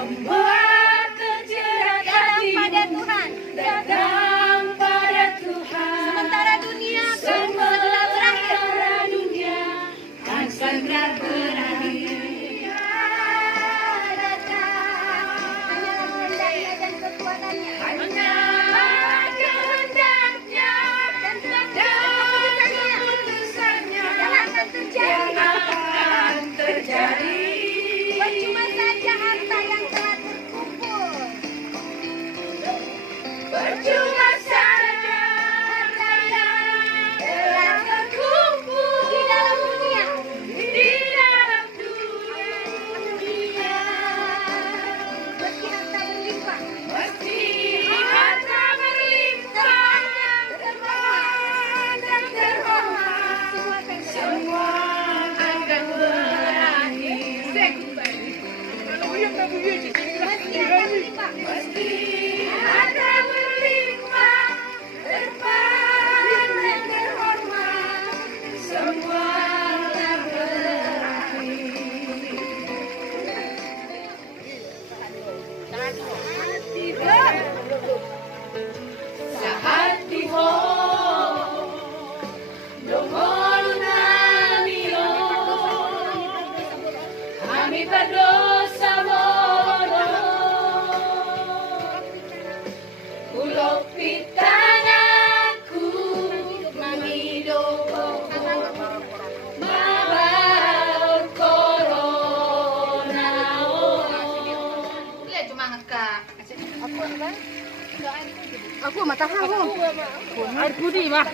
membuat terjerat hati pada Tuhan. datang pada Tuhan. Sementara dunia segera berakhir. Dunia akan segera berakhir. Hanya Kehendaknya dan keputusannya yang akan terjadi. Percuma saja harta yang telah terkumpul. Percuma saja harta yang telah terkumpul Di dalam dunia. di dalam dunia. Meski harta berlimpah. Meski harta berlimpah, teman dan terhormat, semua akan berakhir. Meski harta berlimpah. Meski harta berlimpah, terpan dan terhormat, semua akan berakhir. Sehati ho, dongolu namilo, kami berdosa bodoh. Kulok pitanaku mangidopo, mabar corona. Lihat cuma ngekak. Aku matahang aku. Air putih, Mah.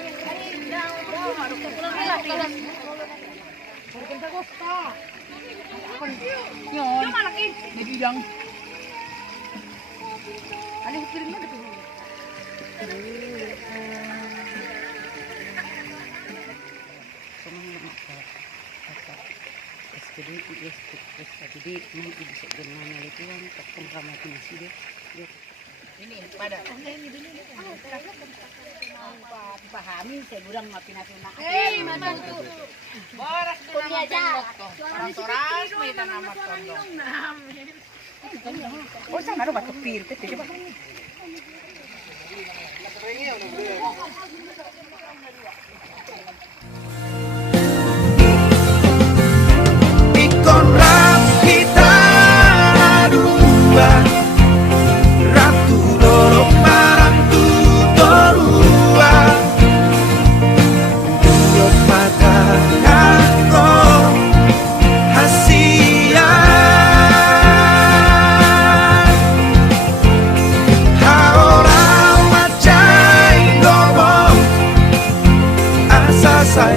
Nyon. Di bidang. Ali kirimnya betul. Ini pada. Pahami saya kurang makin natuna. Mantu. Boras Kuliah aja. Orang-orang minta nama tondong. Oh, sana ada batu pir, teh coba. Ikon kita dua Ratu dorok marang tutorua Duduk mata kako hasian Haora macai gobo Asa say